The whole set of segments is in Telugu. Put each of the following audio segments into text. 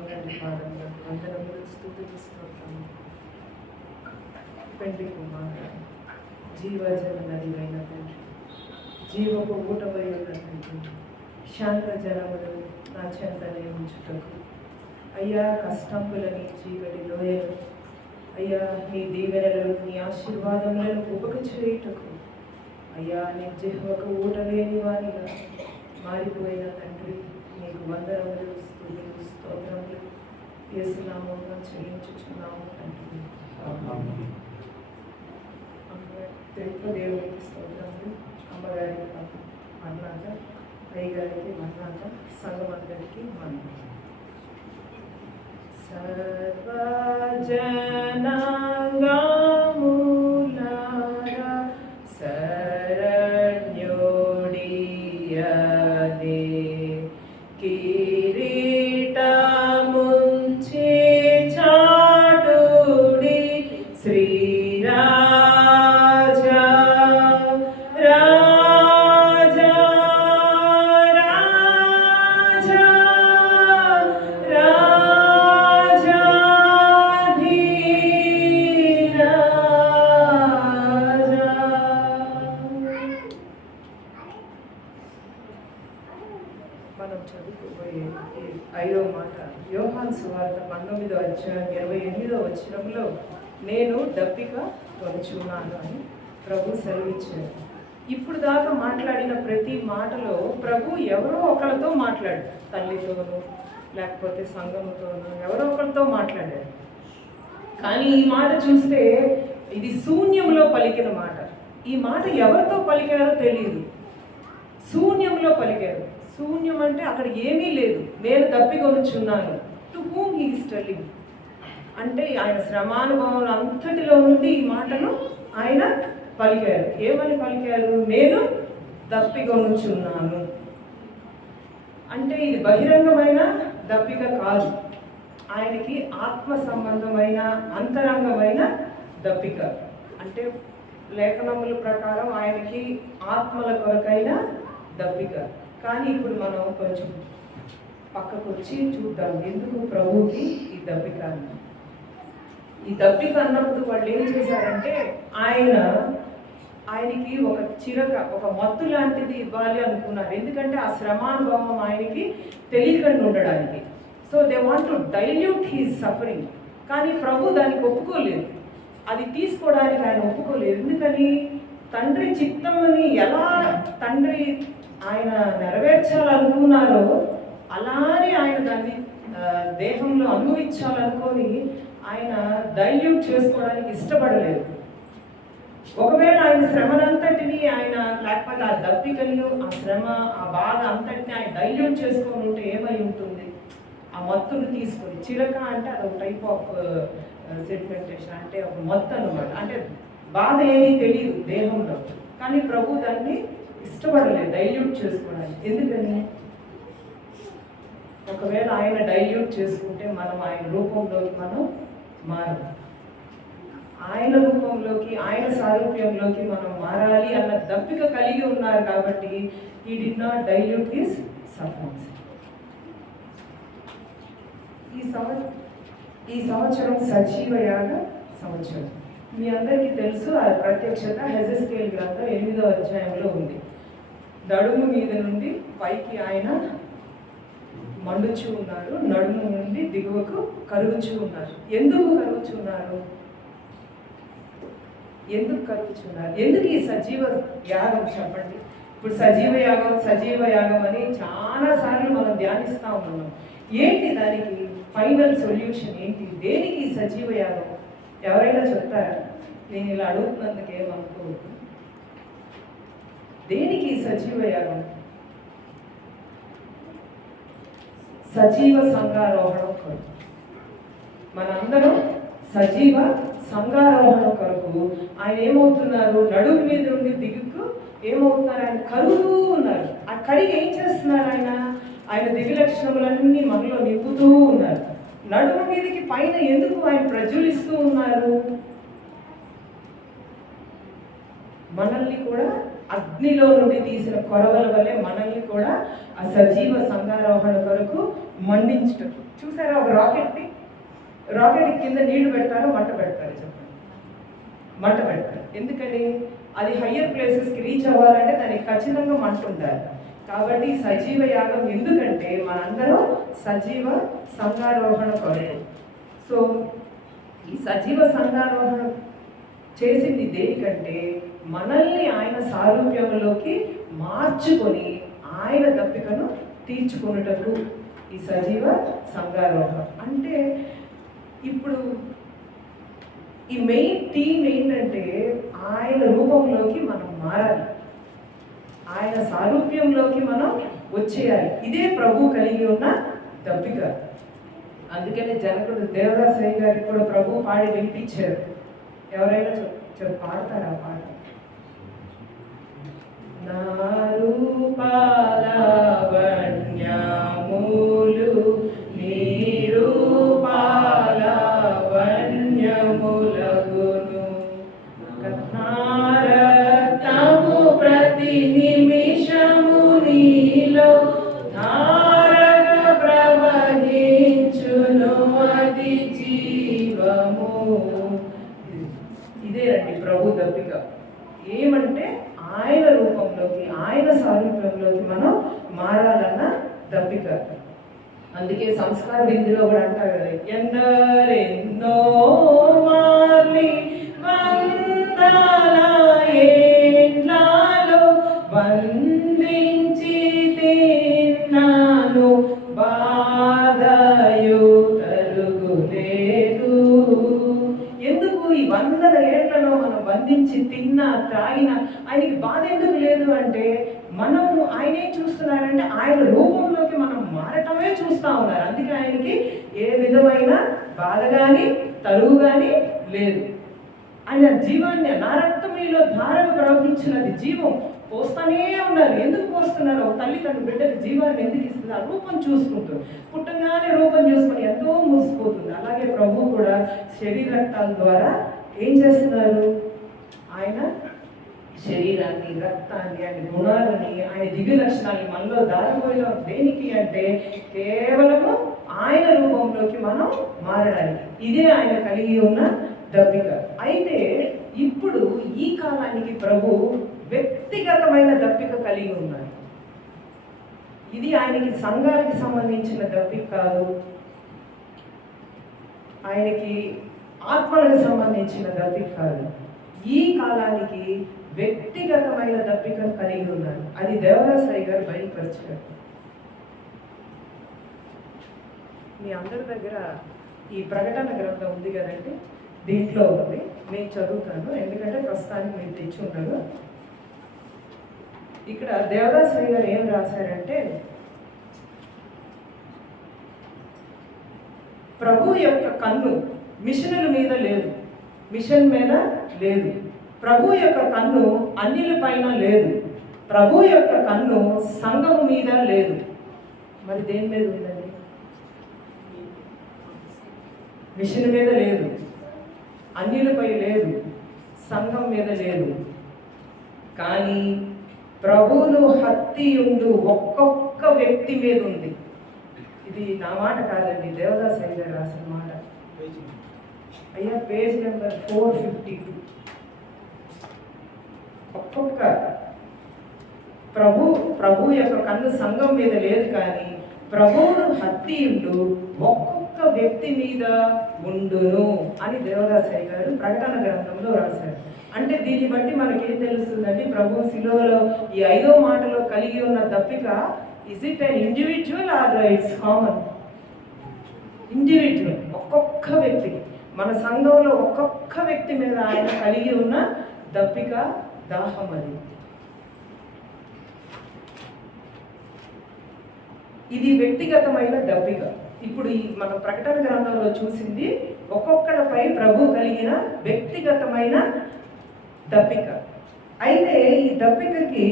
వంగండి పాదంగా వందనములు స్థుతులు స్తోత్రము పెండి కుమార జీవజల నదివైన తండ్రి జీవపు ఊటమై ఉన్న తండ్రి శాంత జలములు నా చెంతనే ఉంచుటకు అయ్యా కష్టంపులని చీకటి లోయలు. అయ్యా నీ దీవెనలను నీ ఆశీర్వాదములను ఉపక చేయుటకు అయ్యా నీ జిహ్వకు ఊట లేని వారిగా మారిపోయిన తండ్రి నీకు వందరములు స్థుతులు స్తోత్రం యేసునామంలో చెల్లించుచున్నాము తండ్రి తిరుపతి దేవునికి స్తోత్రములు అమ్మగారికి మన్నాక అయ్యగారికి మన్నాక సగం అందరికి మన్నాక సర్వజనాంగములారా కొనుచున్నాను అని ప్రభు సెలవిచ్చారు. ఇప్పుడు దాకా మాట్లాడిన ప్రతి మాటలో ప్రభు ఎవరో ఒకరితో మాట్లాడు తల్లితోనూ లేకపోతే సంఘముతోనూ ఎవరో ఒకరితో మాట్లాడారు కానీ ఈ మాట చూస్తే ఇది శూన్యంలో పలికిన మాట. ఈ మాట ఎవరితో పలికారో తెలియదు శూన్యంలో పలికారు. శూన్యం అంటే అక్కడ ఏమీ లేదు. నేను దప్పికొనుచున్నాను to whom he is telling అంటే ఆయన శ్రమానుభవం అంతటిలో ఉండి ఈ మాటను ఆయన పలికారు. ఏమని పలికారు? నేను దప్పికొనుచున్నాను. అంటే ఇది బహిరంగమైన దప్పిక కాదు. ఆయనకి ఆత్మ సంబంధమైన అంతరంగమైన దప్పిక. అంటే లేఖనముల ప్రకారం ఆయనకి ఆత్మల కొరకైన దప్పిక. కానీ ఇప్పుడు మనం కొంచెం పక్కకు వచ్చి చూద్దాం. ఎందుకు ప్రభువుకి ఈ దప్పిక అని ఈ దప్పిక అన్నప్పుడు వాళ్ళు ఏం చేశారంటే ఆయన ఆయనకి ఒక చిరక ఒక మత్తు లాంటిది ఇవ్వాలి అనుకున్నారు. ఎందుకంటే ఆ శ్రమానుభవం ఆయనకి తెలియకుండా ఉండడానికి. So they want to dilute his suffering కానీ ప్రభు దానికి ఒప్పుకోలేదు. అది తీసుకోవడానికి ఆయన ఒప్పుకోలేదు. ఎందుకని? తండ్రి చిత్తముని ఎలా తండ్రి ఆయన నెరవేర్చాలనుకున్నారో అలానే ఆయన దాన్ని దేహంలో అనుభవించాలనుకొని ఆయన డైల్యూట్ చేసుకోవడానికి ఇష్టపడలేదు. ఒకవేళ ఆయన శ్రమనంతటిని ఆయన లేకపోతే ఆ దప్పికలు ఆ శ్రమ ఆ బాధ అంతటిని ఆయన డైల్యూట్ చేసుకొని ఉంటే ఏమై ఉంటుంది? ఆ మత్తును తీసుకొని చిరక అంటే అది ఒక టైప్ ఆఫ్ సెడిమెంటేషన్ అంటే ఒక మత్తు అనమాట అంటే బాధ ఏమీ తెలియదు దేహంలో. కానీ ప్రభు దాన్ని ఇష్టపడలేదు డైల్యూట్ చేసుకోవడానికి. ఎందుకని? ఒకవేళ ఆయన డైల్యూట్ చేసుకుంటే మనం ఆయన రూపంలోకి మనం మారు ఆయన రూపంలోకి ఆయన సారూప్యంలోకి మనం మారాలి అన్న దప్పిక కలిగి ఉన్నారు కాబట్టి he did not dilute his sufferings ఈ సంవత్సరం ఈ సంవత్సరం సజీవ యాగ సంవత్సరం. మీ అందరికీ తెలుసు ఆ ప్రత్యక్షత హెజస్కేల్ గ్రంథం ఎనిమిదో అధ్యాయంలో ఉంది. దడుము మీద నుండి పైకి ఆయన మండుచు ఉన్నారు నడుము నుండి దిగువకు కరుగుచు ఉన్నారు. ఎందుకు కరుగుచు ఉన్నారు ఎందుకు కలుగుతున్నారు ఎందుకు ఈ సజీవ యాగం చెప్పండి? ఇప్పుడు సజీవ యాగం సజీవ యాగం అని చాలా సార్లు మనం ధ్యానిస్తూ ఉన్నాం. ఏంటి దానికి ఫైనల్ సొల్యూషన్ ఏంటి? దేనికి ఈ సజీవ యాగం? ఎవరైనా చెప్తారా? నేను ఇలా అడుగుతున్నందుకు దేనికి ఈ సజీవ యాగం? సజీవ సంఘారోహణం కొరకు. మనందరం సజీవ సంఘారోహణం కొరకు. ఆయన ఏమవుతున్నారు? నడుము మీద నుండి దిగుకు ఏమవుతున్నారు? ఆయన కరుగుతూ ఉన్నారు. ఆ కడిగి ఏం చేస్తున్నారు ఆయన? ఆయన దివ్య లక్షణములన్నీ మనలో నింపుతూ ఉన్నారు. నడుము మీదకి పైన ఎందుకు ఆయన ప్రజ్వలిస్తూ ఉన్నారు? మనల్ని కూడా అగ్నిలో నుండి తీసిన కొరవల వల్లే మనల్ని కూడా ఆ సజీవ సంగారోహణ కొరకు మండించటం చూసారా ఒక రాకెట్ని? రాకెట్ కింద నీళ్ళు పెడతారో మంట పెడతారు చెప్పండి. మంట పెడతారు. ఎందుకని? అది హయ్యర్ ప్లేసెస్కి రీచ్ అవ్వాలంటే దానికి ఖచ్చితంగా మంట ఉండాలి. కాబట్టి సజీవ యాగం ఎందుకంటే మనందరం సజీవ సంగారోహణ కొరకు. సో ఈ సజీవ సంగారోహణ చేసింది దేనికంటే మనల్ని ఆయన సారూప్యంలోకి మార్చుకొని ఆయన దప్పికను తీర్చుకునేటప్పుడు ఈ సజీవ సంఘారోహం అంటే ఇప్పుడు ఈ మెయిన్ థీమ్ ఏంటంటే ఆయన రూపంలోకి మనం మారాలి. ఆయన సారూప్యంలోకి మనం వచ్చేయాలి. ఇదే ప్రభు కలిగి ఉన్న దప్పిక అందుకనే జనకుడు దేవదాసయ్య గారికి కూడా ప్రభు పాడి వినిపించారు. ఎవరైనా చెప్ పాడతారా పాట? నారూపాలవణ్యములు దప్పిక అందుకే సంస్కార బిందులో కూడా అంటారు కదా ఎందరెన్నో మార్లి వందల ఏండ్లలో వందించి తిన్నాను బాధయు తరుగులేదు. ఎందుకు ఈ వందల ఏళ్ళలో మనం బంధించి తిన్నా త్రాగిన ఆయనకి బాధ ఎందుకు లేదు అంటే మనము ఆయనే చూస్తున్నారంటే ఆయన మారటమే ఉన్నారు. అందుకే ఆయనకి ఏ విధమైన బాధ కానీ తరువు కానీ లేదు. ఆయన జీవాన్ని నా రక్తం మీలో ధారగా ప్రవహించినది జీవం. పోస్తానే ఉన్నారు. ఎందుకు పోస్తున్నారు? ఒక తల్లి తన బిడ్డకి జీవాన్ని ఎందుకు ఇస్తుంది? ఆ రూపం చూసుకుంటుంది పుట్టంగానే రూపం చూసుకొని ఎంతో మూసిపోతుంది అలాగే ప్రభు కూడా శరీర రక్తాల ద్వారా ఏం చేస్తున్నారు? ఆయన శరీరాన్ని రక్తాన్ని ఆయన గుణాలని ఆయన దివ్య లక్షణాన్ని మనలో దారిపోయిన దేనికి అంటే కేవలము ఆయన రూపంలోకి మనం మారడానికి. ఇదే ఆయన కలిగి ఉన్న దప్పిక. అయితే ఇప్పుడు ఈ కాలానికి ప్రభు వ్యక్తిగతమైన దప్పిక కలిగి ఉన్నారు ఇది ఆయనకి సంఘానికి సంబంధించిన దప్పిక కాదు. ఆయనకి ఆత్మలకు సంబంధించిన దప్పిక కాదు. ఈ కాలానికి వ్యక్తిగతమైన దప్పికను కలిగి ఉన్నారు అది దేవదాసాయి గారు బయలుపరిచారు. మీ అందరి దగ్గర ఈ ప్రకటన గ్రంథం ఉంది కదండి? దీంట్లో ఉంది. నేను చదువుతాను. ఎందుకంటే ప్రస్తుతానికి మీరు తెచ్చి ఉన్నారు. ఇక్కడ దేవదాసాయి గారు ఏం రాశారంటే ప్రభు యొక్క కన్ను మిషన్ల మీద లేదు. మిషన్ మీద లేదు. ప్రభు యొక్క కన్ను అన్నిల పైన లేదు. ప్రభు యొక్క కన్ను సంఘము మీద లేదు. మరి దేని మీద ఉందండి? మిషన్ మీద లేదు. అన్యులపై లేదు. సంఘం మీద లేదు. కానీ ప్రభువును హత్తి ఉండు ఒక్కొక్క వ్యక్తి మీద ఉంది. ఇది నా మాట కాదండి దేవదాస్ గారు రాసిన మాట. అయ్యా page number four fifty two. ఒక్కొక్క ప్రభు ప్రభు యొక్క కన్ను సంఘం మీద లేదు కానీ ప్రభువును హత్తియుండు ఒక్కొక్క వ్యక్తి మీద ఉండును అని దేవదాసయ్య గారు ప్రకటన గ్రంథంలో రాశారు. అంటే దీన్ని బట్టి మనకి ఏం తెలుస్తుందండి? ప్రభు శిలోలో ఈ ఐదో మాటలో కలిగి ఉన్న దప్పిక is it an individual or it's common individual ఒక్కొక్క వ్యక్తికి. మన సంఘంలో ఒక్కొక్క వ్యక్తి మీద ఆయన కలిగి ఉన్న దప్పిక దాహం అది. ఇది వ్యక్తిగతమైన దప్పిక ఇప్పుడు ఈ మన ప్రకటన గ్రంథంలో చూసింది ఒక్కొక్కడిపై ప్రభు కలిగిన వ్యక్తిగతమైన దప్పిక అయితే ఈ దప్పికకి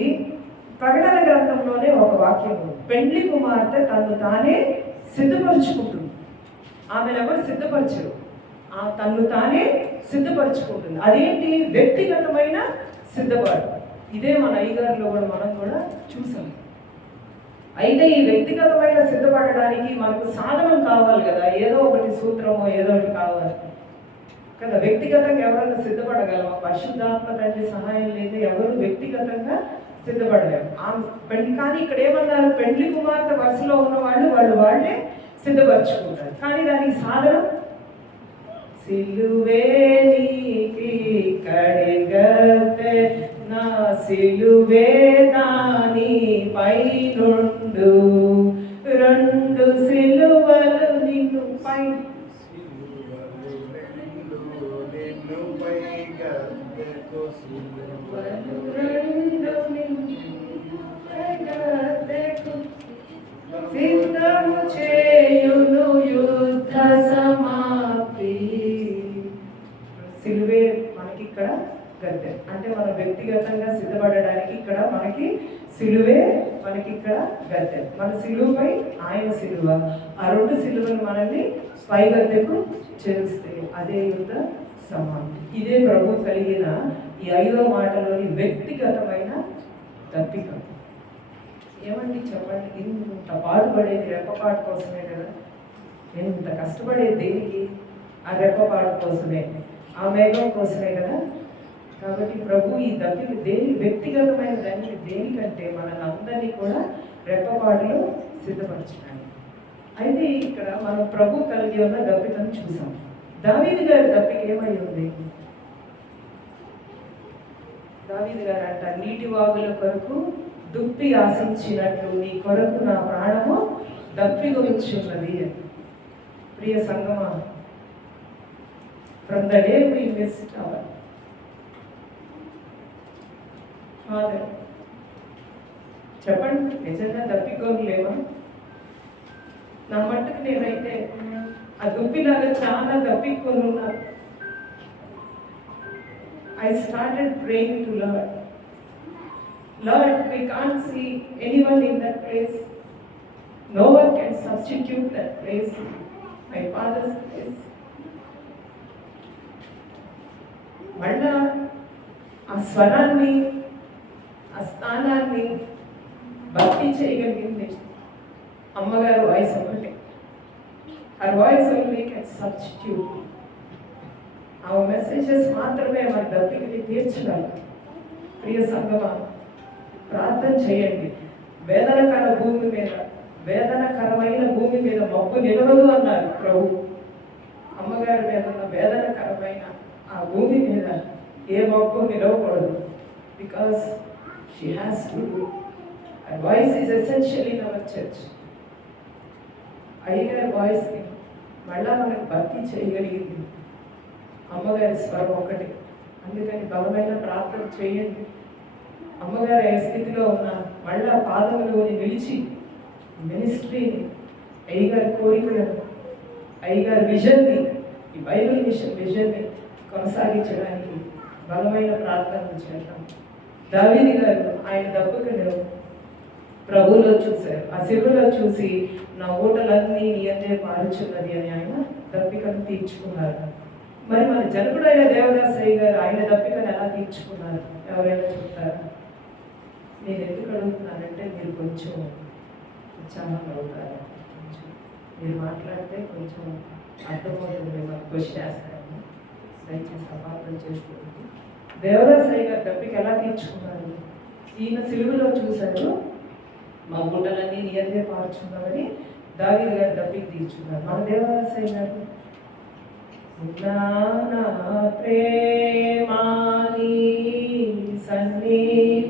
ప్రకటన గ్రంథంలోనే ఒక వాక్యం పెండ్లి కుమార్తె తను తానే సిద్ధపరుచుకుంటుంది. ఆమెను ఎవరు సిద్ధపరచరు? ఆ తన్ను తానే సిద్ధపరచుకుంటుంది. అదేంటి? వ్యక్తిగతమైన సిద్ధపాటు ఇదే మన అయ్యగారిలో కూడా మనం కూడా చూసాం. అయితే ఈ వ్యక్తిగతమైన సిద్ధపడడానికి మనకు సాధనం కావాలి కదా. ఏదో ఒకటి సూత్రమో ఏదో ఒకటి కావాలి. కదా వ్యక్తిగతంగా ఎవరైనా సిద్ధపడగలమా? పరిశుద్ధాత్మ తండ్రి సహాయం లేదు ఎవరు వ్యక్తిగతంగా సిద్ధపడలేము ఆ పెళ్ళి కానీ ఇక్కడ ఏమన్నారు? పెండ్లి కుమార్తె వరుసలో ఉన్న వాళ్ళు వాళ్ళు వాళ్ళే సిద్ధపరచుకుంటారు. కానీ దానికి సాధనం? సిలువే నా సిలువే దాని పైనుండు రెండు సిలువలు నిన్ను పై రెండు వ్యక్తిగతంగా సిద్ధపడడానికి ఇక్కడ మనకి సిలువే మనకి ఇక్కడ గద్దె. మన సిలువపై ఆయన సిలువ. ఆ రెండు సిలువలు మనల్ని పై గద్దెకు చేరుస్తాయి. అదే యుద్ధ సమానం ఇదే ప్రభు కలిగిన ఈ ఐదో మాటలోని వ్యక్తిగతమైన తప్పిక ఏమండి చెప్పండి? ఇంత బాధపడేది రెప్పపాటు కోసమే కదా? నేను ఇంత కష్టపడేది దేనికి? ఆ రెప్పపాటు కోసమే. ఆ మేఘం కోసమే కదా? కాబట్టి ప్రభు ఈ దప్పిక దేని వ్యక్తిగతమైన దాన్ని దేనికంటే మనల్ని అందరినీ కూడా రెప్పపాటులో సిద్ధపరచడానికి. అయితే ఇక్కడ మనం ప్రభు కలిగి ఉన్న దప్పికను చూసాం. దావీది గారి దప్పిక ఏమై ఉంది? దావీది గారు అంట నీటి వాగుల కొరకు దుప్పి ఆశించినట్లు నీ కొరకు నా ప్రాణము దప్పి గురించి ఉన్నది ప్రియ సంగమా from the day we missed our father చెప్పండి నిజంగా దప్పికోని లేవా నా మట్టుకు నేనైతే ఆ దుప్పిలాగా చాలా దప్పికొని ఉన్నాను I started praying to Lord. Lord, we can't see anyone in that place. No one can substitute that place, my father's place. మళ్ళా ఆ స్వరాన్ని చేయగలిగింది. అమ్మగారు వాయిస్ ఒకటి ఆ వాయిస్ ఓన్లీ కెన్ సబ్స్టిట్యూట్. ఆ మెసేజెస్ మాత్రమే మన దప్పికని తీర్చగలరు ప్రియ సంగమా ప్రార్థన చేయండి. వేదనకర భూమి మీద వేదనకరమైన భూమి మీద మబ్బు నిలవదు అన్నారు ప్రభు. అమ్మగారి మీద ఉన్న వేదనకరమైన ఆ భూమి మీద ఏ మబ్బు నిలవకూడదు. Because she has to do and voice is essential in our church అయ్యగారి వాయిస్ని మళ్ళా మనకు భర్తీ చేయగలిగింది అమ్మగారి స్వరం ఒకటి అందుకని బలమైన ప్రార్థన చేయండి అమ్మగారు ఏ స్థితిలో ఉన్న మళ్ళా పాదములోని నిలిచి మినిస్ట్రీని అయ్యగారి కోరికలను అయ్యగారి విజన్ని ఈ బైబిల్ మిషన్ విజన్ని కొనసాగించడానికి బలమైన ప్రార్థనలు చేద్దాం దావీది గారు ఆయన దప్పుకను ప్రభువులో చూశారు. ఆ శివులో చూసి నా ఓటలన్నీ నీ అందే మారుచున్నది అని ఆయన దప్పికను తీర్చుకున్నారు. మరి మన జనకుడైన దేవదాసయ్య గారు ఆయన దప్పికను ఎలా తీర్చుకున్నారు? ఎవరైనా చెప్తారు? నేను ఎందుకు అడుగుతున్నానంటే మీరు కొంచెం ఉత్సాహం అవుతారు? మీరు మాట్లాడితే కొంచెం అర్థమవుతుంది మేము క్వశ్చన్ వేస్తాము దయచేసి అపార్థం చేసుకోండి. దేవదాసయ్య గారు దప్పిక ఎలా తీర్చుకున్నారు? ఈయన సిలువలో చూశారు. మా గుడ్డలన్నీ నియంత్రే పార్చుకున్నామని దావి గారు దప్పిక తీర్చున్నారు. మన దేవదాసయ్య గారు ప్రేమాని సన్నిధానము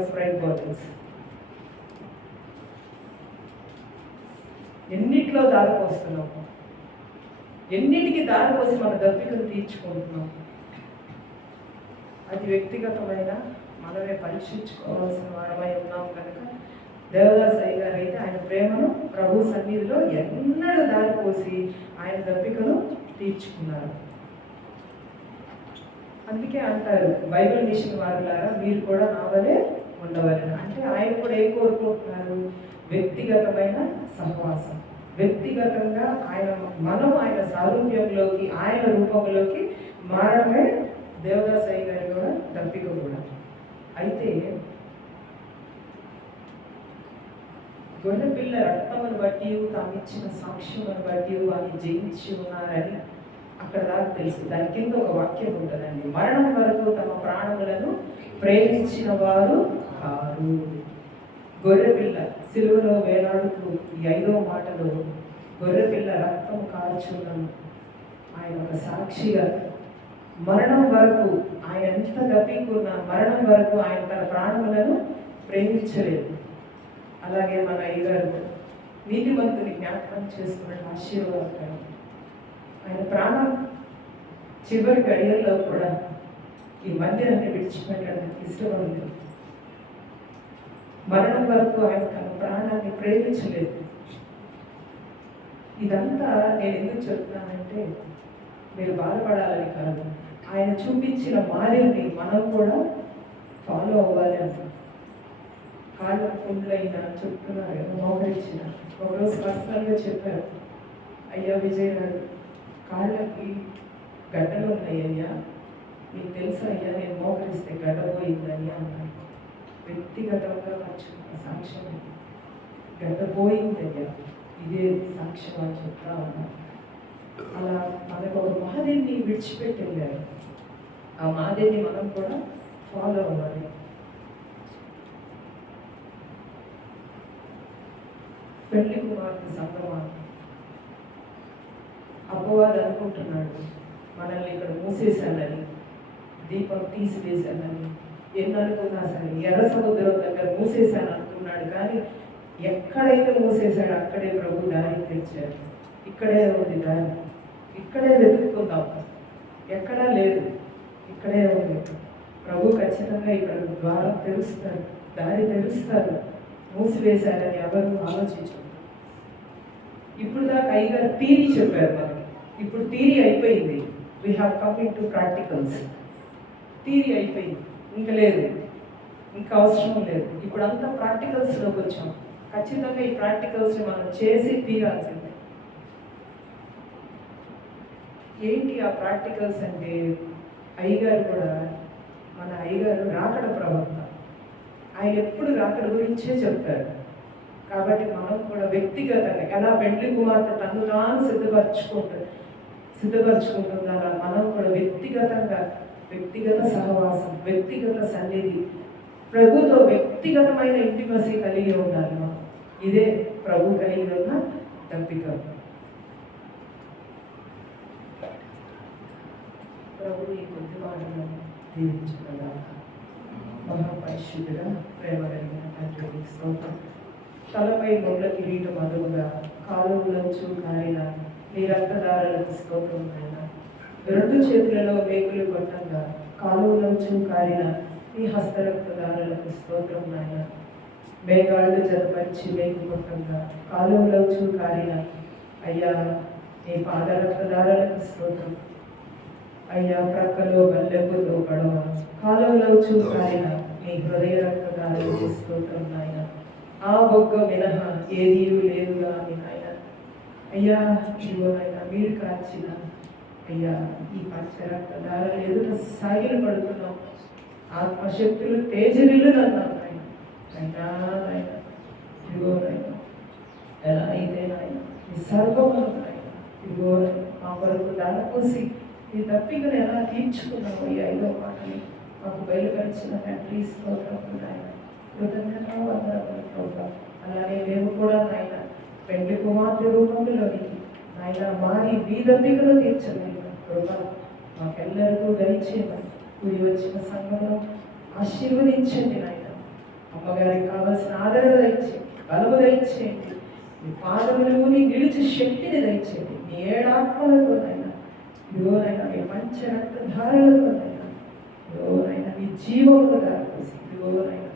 బాటిల్స్ స్ప్రైట్ బాటిల్స్. ఎన్నిట్లో దారిపోస్తున్నాము దారి దారిపోసి మన దప్పికలు తీర్చుకుంటున్నాము అది వ్యక్తిగతమైన మనమే పరీక్షించుకోవాల్సిన వారమై ఉన్నాం కనుక దేవదాసయ్య గారు అయితే ఆయన ప్రేమను ప్రభు సన్నిధిలో ఎన్నడూ దారిపోసి ఆయన దప్పికను తీర్చుకున్నారు. అందుకే అంటారు బైబిల్ మిషన్ వారులారా మీరు కూడా నా వలే ఉండవలను. అంటే ఆయన కూడా ఏం కోరుకుంటున్నారు? వ్యక్తిగతమైన సహవాసం. వ్యక్తిగతంగా ఆయన మనం ఆయన సారూప్యంలోకి ఆయన రూపంలోకి మారడమే దేవదాసయ్య గారి కూడా తప్పిక కూడా. అయితే గొర్రెపిల్ల రక్తమును బట్టి తాము ఇచ్చిన సాక్ష్యమును బట్టి వారిని జయించి ఉన్నారని అక్కడ దాకా తెలుసు. దాని కింద ఒక వాక్యం ఉంటుందండి. మరణం వరకు తమ ప్రాణములను ప్రేమించిన వారు కారు. గొర్రెపిల్ల సిలువలో వేలాడుతూ ఈ ఐదో మాటలో గొర్రెపిల్ల రక్తం కాల్చున్నాను ఆయన ఒక సాక్షిగా మరణం వరకు ఆయన ఎంత గప్పికున్న మరణం వరకు ఆయన తన ప్రాణములను ప్రేమించలేదు. అలాగే మన అయ్యగారు నీతిమంతుని జ్ఞాపకం చేసుకున్న ఆశీర్వాదం. ఆయన ప్రాణం చివరి గడియల్లో కూడా ఈ మందిరాన్ని విడిచిపెట్టడానికి లేదు. మరణం వరకు ఆయన తన ప్రాణాన్ని ప్రేమించలేదు. ఇదంతా నేను ఎందుకు చెప్తున్నానంటే మీరు బాధపడాలని కాదు. ఆయన చూపించిన మాదిరిని మనం కూడా ఫాలో అవ్వాలి అంటారు. కాళ్ళ పుండ్లైనా చెప్తున్నారు మోహరించిన. ఒకరోజు పర్సనల్గా చెప్పారు అయ్యా విజయ్ గారు కాళ్ళకి గడ్డలు ఉన్నాయి అయ్యా మీకు తెలుసా అయ్యా నేను మోకరిస్తే గడ్డ పోయిందని అన్నారు వ్యక్తిగతంగా పంచుకున్న సాక్ష్యం గడ్డ పోయిందయ్యా. ఇదే సాక్ష్యం అని చెప్తా ఉన్నారు అలా మనకు ఒక మాదిరిని విడిచిపెట్టి వెళ్ళారు ఆ మహాదేవిని మనం కూడా ఫాలో అవ్వాలి. పెళ్ళి కుమార్తె సంగమాన్ని అపవాది అనుకుంటున్నాడు మనల్ని ఇక్కడ మూసేశానని దీపం తీసివేశానని ఎన్ని అనుకున్నా సరే ఎర్ర సముద్రం దగ్గర మూసేశాను అనుకున్నాడు కానీ ఎక్కడైతే మూసేశాడు అక్కడే ప్రభు దారి తెచ్చాడు ఇక్కడే ఉంది దారి. ఇక్కడే వెతుక్కుందాం. ఎక్కడా లేదు. ఇక్కడే ఉంది. ప్రభు ఖచ్చితంగా ఇక్కడ ద్వారం తెరుస్తారు. దారి తెరుస్తారు. మూసివేశారని ఎవరు ఆలోచించారు. ఇప్పుడు దాకా అయ్యగారు తీరి చెప్పారు మనకి ఇప్పుడు థీరీ అయిపోయింది. We have coming to practicals theory అయిపోయింది. ఇంకా లేదు. ఇంకా అవసరం లేదు. ఇప్పుడు అంతా ప్రాక్టికల్స్లోకి వచ్చాం. ఖచ్చితంగా ఈ ప్రాక్టికల్స్ని మనం చేసి తీరాల్సిందే. ఏంటి ఆ ప్రాక్టికల్స్ అంటే? అయ్యగారు కూడా మన అయ్యగారు రాకడ ప్రవక్త. ఆయన ఎప్పుడు రాకడ గురించే చెప్తారు కాబట్టి మనం కూడా వ్యక్తిగతంగా ఎలా పెండ్లి కుమార్తె తను తాను సిద్ధపరచుకుంటారు సిద్ధపరచుకుంటుందా మనం కూడా వ్యక్తిగతంగా వ్యక్తిగత సహవాసం వ్యక్తిగత సన్నిధి ప్రభుతో వ్యక్తిగతమైన ఇంటిమసీ కలిగి ఉండాలి మనం. ఇదే ప్రభు కలిగి ఉన్న తప్పిక ప్రభు ఈ కొద్ది మాటలను దీవించుకున్నాక మహాపరిశుద్ధుగా ప్రేమ కలిగిన తండ్రి స్తోత్రం. తలపై ముళ్ళ కిరీట మధువుగా కాలువలోంచు కారిన నీ రక్తదారులకు స్తోత్రం నాయన రెండు చేతులలో మేకులు కొట్టంగా కాలువలోంచు కారిన నీ హస్తరక్తదారులకు స్తోత్రం నాయన మేఘాళ్ళు జతపరిచి మేకు కొట్టంగా కాలువలోంచు కారిన అయ్యా నీ పాదరక్తదారులకు స్తోత్రం. అయ్యా ప్రక్కలో బల్లెపుతో పడవ కాలంలో చూసాయన నీ హృదయ రక్తదారులకు స్తోత్రం నాయన ఆ బొగ్గ మినహా ఏదీ లేదుగా అని నాయన అయ్యా ఇదిగో మీరు కాచిన అయ్యా ఈ పచ్చ ఎదుట సాగిలు పడుతున్నాం ఆత్మశక్తులు తేజరిల్లు అన్నాను నాయన అయినా నాయన ఇదిగో ఎలా అయితే నాయన ఈ సర్వము నాయన ఇదిగో మా కొరకు దానపోసి నీ తప్పికను ఎలా తీర్చుకున్నావు ఈ ఐదో మాటని మాకు బయలుపరిచిన తండ్రి స్తోత్రం నాయన. కృతజ్ఞత వందనములు అలానే మేము కూడా నాయన పెళ్ళి కుమార్తె రూపంలోని ఆయన మారి వీధంబికలు దప్పికలు తీర్చలేదు మాకెల్లరికూ దయచేయమని కూడి వచ్చిన సంఘంలో ఆశీర్వదించండి నాయన. అమ్మగారికి కావాల్సిన ఆదరణ దయచేయండి. బలము దయచేయండి. మీ పాదములు నీ నిలిచి శక్తిని దయచేయండి. నీ ఏడాత్మలతోనైనా ఇదిగోనైనా మీ పంచ రక్తధారలతోనైనా ఇదిగోనైనా మీ జీవములు దారిపోసి ఇదిగోనైనా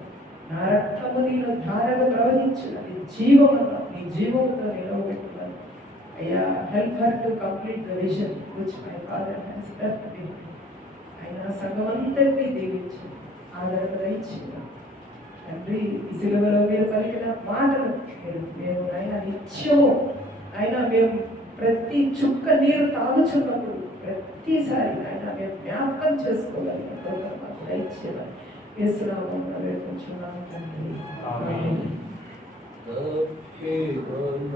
నా రక్తము నీలో ధారలు ప్రవహించిన నీ జీవములు నీ జీవంతో నిలవబెట్టుకున్నాను అయ్యా help her to complete the vision which my father has left అయినా సంఘం అంతటినీ దీవించి ఆదరణ దయచేయగా తండ్రి సిలువలో మీరు పలికిన మాటలు మీరు మేము ఆయన నిత్యము ఆయన మేము ప్రతి చుక్క నీరు తాగుచున్నప్పుడు ప్రతిసారి ఆయన మేము జ్ఞాపకం చేసుకోవాలి మాకు దయచేయాలి వేస్తున్నాము వేడుకుంటున్నాము తండ్రి. ఆమేన్. ఆమేన్.